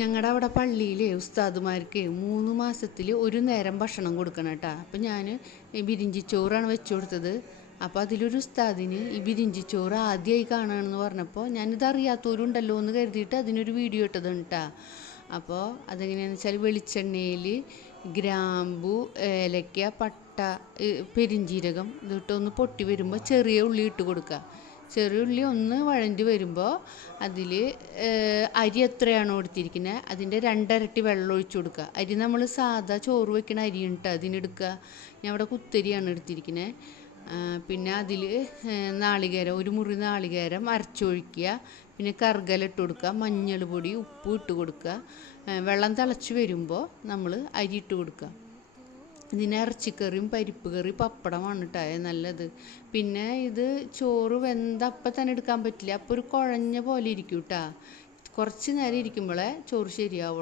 ഞങ്ങളുടെ അവിടെ പള്ളിയിലെ ഉസ്താദുമാർക്ക് 3 മാസത്തിൽ ഒരു നേരം ഭക്ഷണം കൊടുക്കണം കേട്ടോ. അപ്പം ഞാൻ ബിരിഞ്ചിച്ചോറാണ് വെച്ച് കൊടുത്തത്. അപ്പോൾ അതിലൊരു ഉസ്താദിന് ഈ ബിരിഞ്ചിച്ചോറ് ആദ്യമായി കാണുകയാണെന്ന് പറഞ്ഞപ്പോൾ ഞാനിത് അറിയാത്തവരുണ്ടല്ലോ എന്ന് കരുതിയിട്ട് അതിനൊരു വീഡിയോ ഇട്ടതാണ് കേട്ടോ. അപ്പോൾ അതെങ്ങനെയാണെന്ന് വെച്ചാൽ വെളിച്ചെണ്ണയിൽ ഗ്രാമ്പു, ഏലക്ക, പട്ട, പെരിഞ്ചീരകം ഇതിട്ടൊന്ന് പൊട്ടി വരുമ്പോൾ ചെറിയ ഉള്ളി ഇട്ട് കൊടുക്കുക. ചെറിയ ഉള്ളി ഒന്ന് വഴണ്ടി വരുമ്പോൾ അതിൽ അരി എത്രയാണോ എടുത്തിരിക്കുന്നത് അതിൻ്റെ 2 ഇരട്ടി വെള്ളം ഒഴിച്ചു കൊടുക്കുക. അരി നമ്മൾ സാധാ ചോറ് വെക്കുന്ന അരി ഉണ്ട് അതിനെടുക്കുക. ഞാൻ ഇവിടെ കുത്തരിയാണ് എടുത്തിരിക്കുന്നത്. പിന്നെ അതിൽ നാളികേരം, ഒരു മുറി നാളികേരം അരച്ചൊഴിക്കുക. പിന്നെ കറുകല ഇട്ട് കൊടുക്കുക, മഞ്ഞൾ പൊടി, ഉപ്പ് ഇട്ട് കൊടുക്കുക. വെള്ളം തിളച്ച് വരുമ്പോൾ നമ്മൾ അരി ഇട്ട് കൊടുക്കുക. ഇതിന് ഇറച്ചിക്കറിയും പരിപ്പ് കറി പപ്പടമാണ് കേട്ടോ നല്ലത്. പിന്നെ ഇത് ചോറ് വെന്തപ്പം തന്നെ എടുക്കാൻ പറ്റില്ല, അപ്പോൾ ഒരു കുഴഞ്ഞ പോലെ ഇരിക്കും കേട്ടോ. കുറച്ച് നേരം ഇരിക്കുമ്പോഴേ ചോറ് ശരിയാവുള്ളൂ.